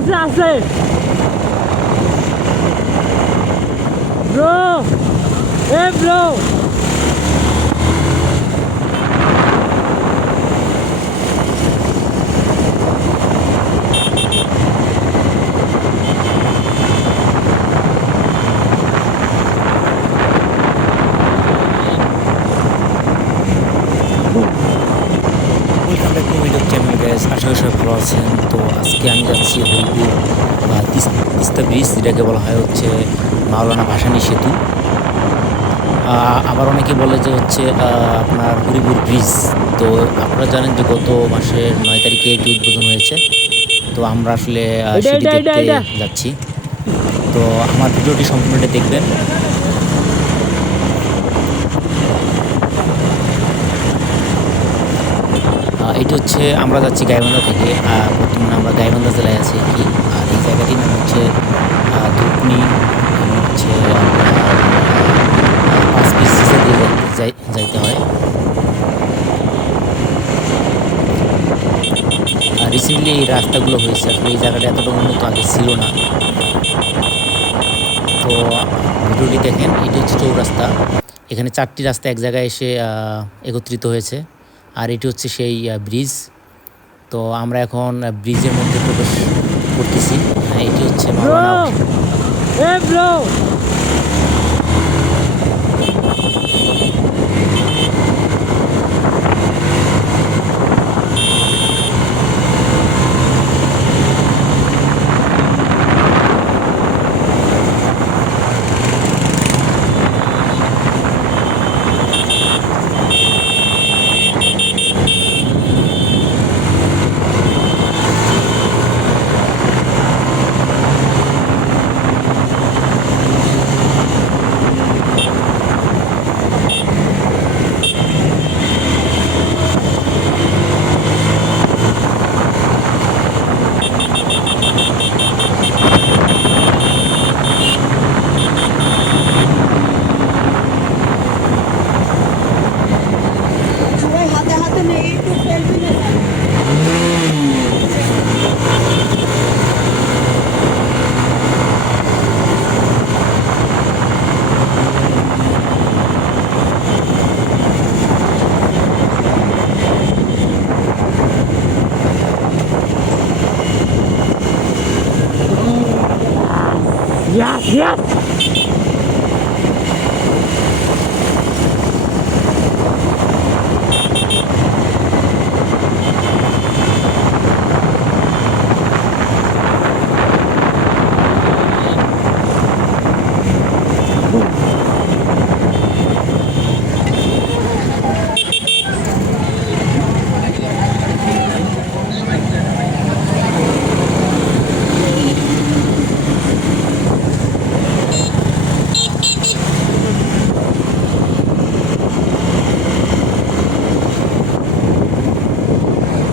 আছে আছে। ব্রো এ ব্রো সবাই ভালো আছেন তো আজকে আমি যাচ্ছি হরিপুর বা তিস্তা ব্রিজ যেটাকে বলা হয় হচ্ছে মাওলানা ভাসানী সেতু। আবার অনেকে বলে যে হচ্ছে আপনার হরিপুর ব্রিজ তো আপনারা জানেন যে গত মাসের নয় তারিখে এটি উদ্বোধন হয়েছে তো আমরা আসলে সেটি দেখতে যাচ্ছি। তো আমার ভিডিওটি সম্পূর্ণটা দেখবেন আহ, এটি হচ্ছে আমরা যাচ্ছি গাইবান্ধা থেকে বর্তমানে আমরা গাইবান্ধা জেলায় আছি আর কি। আর এই জায়গাটির নাম হচ্ছে ধুপনি হচ্ছে পাঁচ পিস দিয়ে যাই- যাই- যাইতে হয়। রিসেন্টলি এই রাস্তাগুলো হয়েছে, আসলে এই জায়গাটা এতটা উন্নত আগে ছিল না। তো ভিডিওটি দেখেন, এটি হচ্ছে চৌরাস্তা। এখানে চারটি রাস্তা এক জায়গায় এসে একত্রিত হয়েছে। আর এটি হচ্ছে সেই ব্রিজ। তো আমরা এখন ব্রিজের মধ্যে প্রবেশ করতেছি। হ্যাঁ এটি হচ্ছে Yes!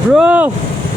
ইয়াস ব্রো